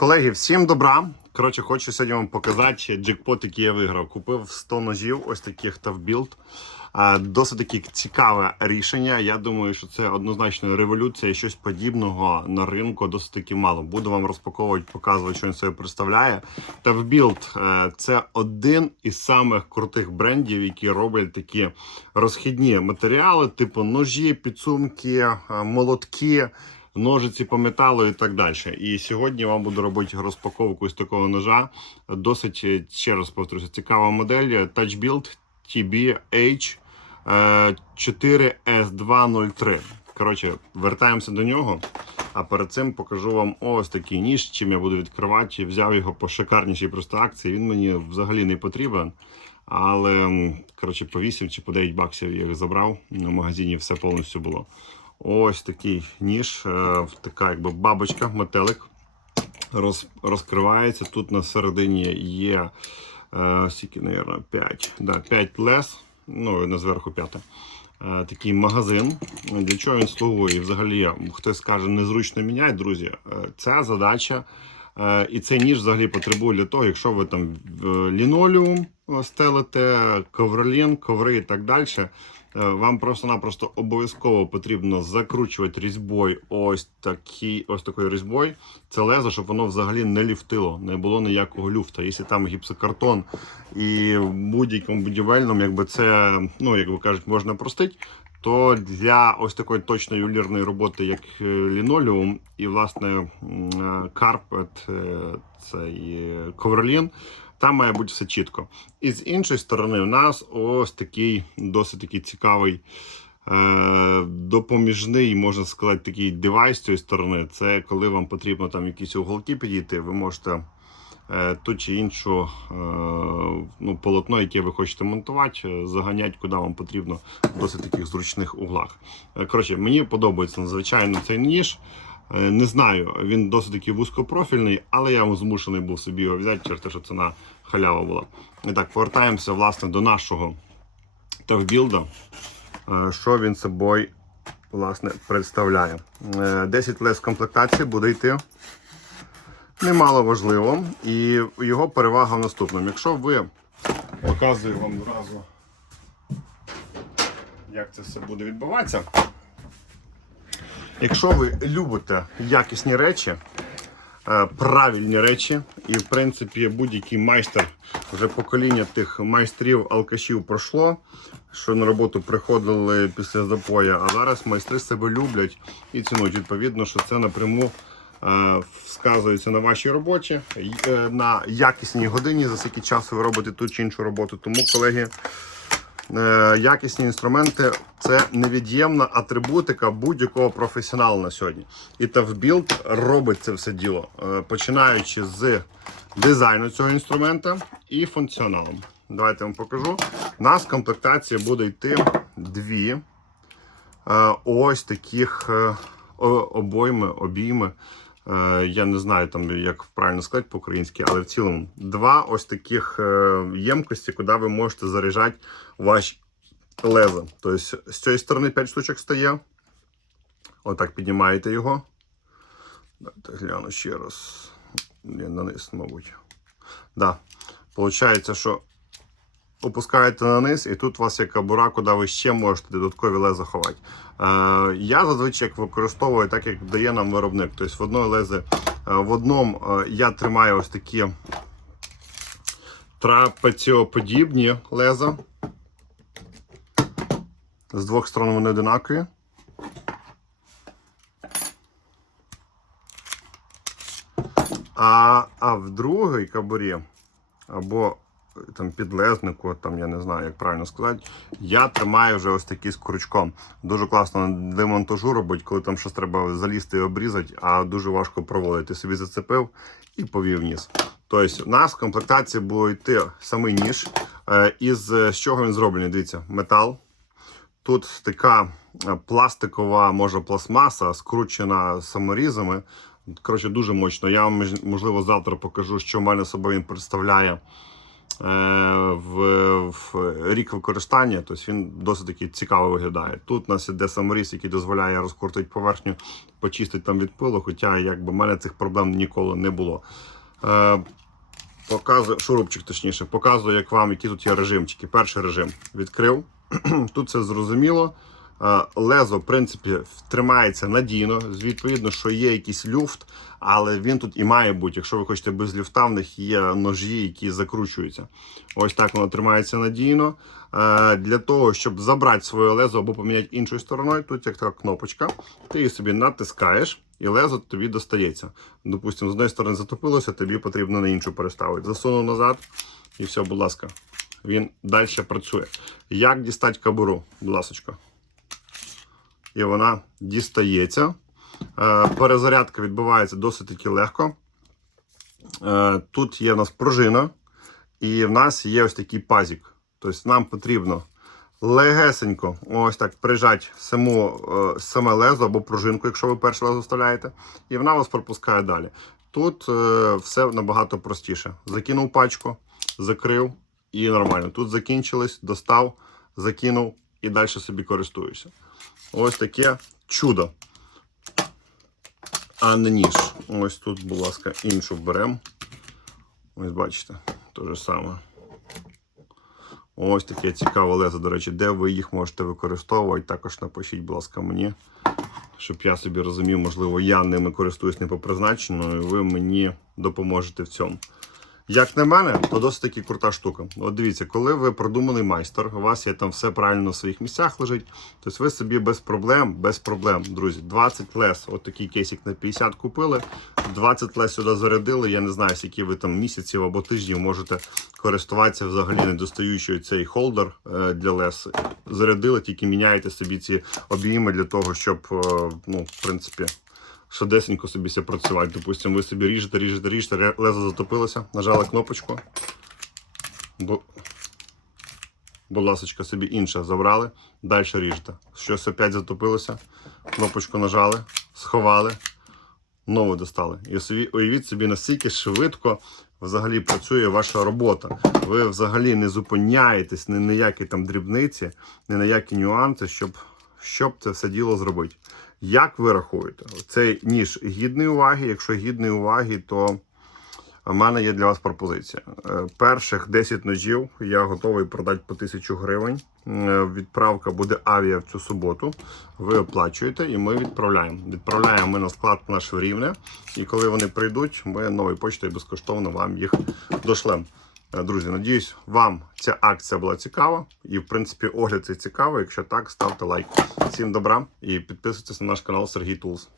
Колеги, всім добра. Коротше, хочу сьогодні вам показати джекпот, який я виграв. Купив 100 ножів, ось таких Тавбілд. Досить таки цікаве рішення. Я думаю, що це однозначно революція, щось подібного на ринку досить таки мало. Буду вам розпаковувати, показувати, що він себе представляє. Тавбілд це один із самих крутих брендів, які роблять такі розхідні матеріали, типу ножі, підсумки, е, молотки ножиці по металу і так далі. І сьогодні вам буду робити розпаковку з такого ножа. Досить, е, ще раз повторюся, цікава модель Touch Build TBH 4S203. Коротше, вертаємося до нього. А перед цим покажу вам ось такий ніж, чим я буду відкривати. Взяв його по шикарнішій просто акції. Він мені взагалі не потрібен. Але коротше, по 8 чи по 9 баксів я їх забрав. На магазині все повністю було. Ось такий ніж, е, така якби бабочка, метелик роз, розкривається. Тут на середині є е, скільки, наверное, 5, да, 5 лес, ну на зверху 5. Е, такий магазин. Для чого він слугує? І взагалі, хтось скаже, незручно міняти, друзі. Ця задача. І цей ніж взагалі потребує для того, якщо ви там лінолеум стелите, ковролін, коври і так далі. Е, Вам просто-напросто обов'язково потрібно закручувати різьбою ось такий, ось такою різьбою. Це лезо, щоб воно взагалі не ліфтило, не було ніякого люфта. Якщо там гіпсокартон і в будь-якому будівельному, якби це, ну як ви кажуть, можна простити. То для ось такої точної ювелірної роботи, як е, лінолеум, і власне е, карпет, е, цей ковролін, там має бути все чітко. І з іншої сторони, у нас ось такий досить такий цікавий допоміжний, можна сказати, такий девайс з цієї сторони. Це коли вам потрібно там якісь уголки підійти, ви можете ту чи іншу е, ну, полотно, яке ви хочете монтувати, е, заганяти, куди вам потрібно в досить таких зручних углах. Е, Коротше, мені подобається надзвичайно цей ніж. Е, Не знаю, він досить таки вузькопрофільний, але я змушений був собі його взяти через те, що ціна халява була. І так, повертаємося власне до нашого тавбілда. Е, Що він собою власне представляє? Е, 10 лес комплектації буде йти. Немало важливо. І його перевага в наступному. Якщо ви показую вам одразу, як це все буде відбуватися. Якщо ви любите якісні речі, е, правильні речі, і в принципі будь-який майстер, вже покоління тих майстрів алкашів пройшло, що на роботу приходили після запоя, а зараз майстри себе люблять і цінують. Відповідно, що це напряму сказується на вашій роботі, е, на якісній годині, за скільки часу ви робите ту чи іншу роботу. Тому, колеги, Е, якісні інструменти це невід'ємна атрибутика будь-якого професіоналу на сьогодні. І TavBuild робить це все діло, е, починаючи з дизайну цього інструмента і функціоналом. Давайте я вам покажу. У нас в комплектації буде йти дві е, ось таких е, обойми, обійми. Е, Я не знаю, там, як правильно сказати по-українськи, але в цілому два ось таких е, ємкості, куди ви можете заряджати ваші леза. Тобто з цієї сторони 5 штучок стає. Отак піднімаєте його. Давайте гляну ще раз. Ні, на мабуть. Да. Получається, що опускаєте на низ, і тут у вас є кабура, куди ви ще можете додаткові леза ховати. Е, я зазвичай використовую так, як дає нам виробник. Тобто в одної лезе, е, в одному е, я тримаю ось такі трапеціоподібні леза. З двох сторон вони одинакові. А, а в другій кабурі або там підлезнику, там я не знаю, як правильно сказати, я тримаю вже ось такий з крючком. Дуже класно демонтажу робить, коли там щось треба залізти і обрізати, а дуже важко проводити. Собі зацепив і повів вниз. Тобто, у нас в комплектації буде йти самий ніж. Е, Із з чого він зроблений? Дивіться, метал. Тут така е, пластикова, може, пластмаса, скручена саморізами. Коротше, дуже мощно. Я вам можливо завтра покажу, що в мене собою він представляє в, в рік використання, тобто він досить таки цікаво виглядає. Тут у нас іде саморіз, який дозволяє розкрутити поверхню, почистити там від пилу, хоча якби в мене цих проблем ніколи не було. Е, Показую, шурупчик точніше, показую, як вам, які тут є режимчики. Перший режим відкрив. Тут все зрозуміло. Е, Лезо, в принципі, тримається надійно. Відповідно, що є якийсь люфт, але він тут і має бути. Якщо ви хочете без люфта, в них є ножі, які закручуються. Ось так воно тримається надійно. Е, Для того, щоб забрати своє лезо або поміняти іншою стороною, тут як така кнопочка, ти її собі натискаєш. І лезо тобі достається. Допустимо, з однієї сторони затопилося, тобі потрібно на іншу переставити. Засунув назад і все, будь ласка. Він далі працює. Як дістати кабуру? Будь ласка. І вона дістається. Е, Перезарядка відбувається досить таки легко. Е, Тут є в нас пружина, і в нас є ось такий пазик. Тобто нам потрібно легесенько ось так прижати саму, е, саме лезо або пружинку, якщо ви перше лезо вставляєте, і вона вас пропускає далі. Тут все набагато простіше. Закинув пачку, закрив і нормально. Тут закінчилось, достав, закинув і далі собі користуюся. Ось таке чудо. А не ніж. Ось тут, будь ласка, іншу беремо. Ось бачите, те ж саме. Ось таке цікаве лезо, до речі, де ви їх можете використовувати. Також напишіть, будь ласка, мені, щоб я собі розумів, можливо, я ними користуюсь не по призначенню, і ви мені допоможете в цьому. Як на мене, то досить таки крута штука. От дивіться, коли ви продуманий майстер, у вас є там все правильно на своїх місцях лежить, тобто ви собі без проблем, без проблем, друзі, 20 лес, от такий кейсик на 50 купили, 20 лес сюди зарядили. Я не знаю, скільки ви там місяців або тижнів можете користуватися взагалі не достаючи цей холдер е, для лес. Зарядили, тільки міняєте собі ці обійми для того, щоб, е, ну, в принципі швидесенько собі все працювати. Допустимо, ви собі ріжете, ріжете, ріжете, лезо затопилося, нажали кнопочку. Бо... Будь ласочка, собі інше забрали, далі ріжете. Щось опять затопилося, кнопочку нажали, сховали, нову достали. І собі, уявіть собі, наскільки швидко взагалі працює ваша робота. Ви взагалі не зупиняєтесь ні на які там дрібниці, ні на які нюанси, щоб, щоб це все діло зробити. Як ви рахуєте? Цей ніж гідний уваги. Якщо гідний уваги, то у мене є для вас пропозиція. Е, Перших 10 ножів я готовий продати по 1000 гривень. Е, Відправка буде авіа в цю суботу. Ви оплачуєте і ми відправляємо. Відправляємо ми на склад наше рівне. І коли вони прийдуть, ми новою почтою безкоштовно вам їх дошлемо. Е, Друзі, надіюсь, вам ця акція була цікава. І, в принципі, огляд цей цікавий. Якщо так, ставте лайк. Всім добра і підписуйтесь на наш канал Сергій Тулс.